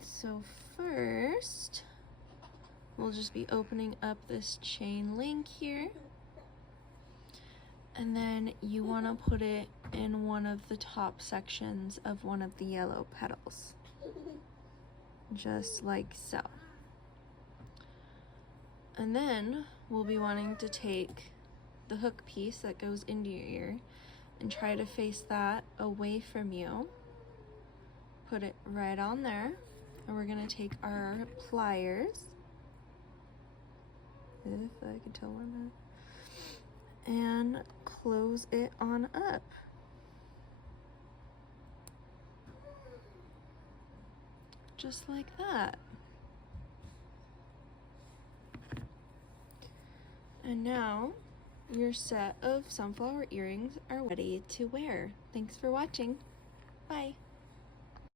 So first, we'll just be opening up this chain link here. And then you want to put it in one of the top sections of one of the yellow petals. Just like so. And then we'll be wanting to take the hook piece that goes into your ear and try to face that away from you. Put it right on there. And we're gonna take our pliers, if I can tell where I'm at, and close it on up. Just like that. And now your set of sunflower earrings are ready to wear. Thanks for watching. Bye.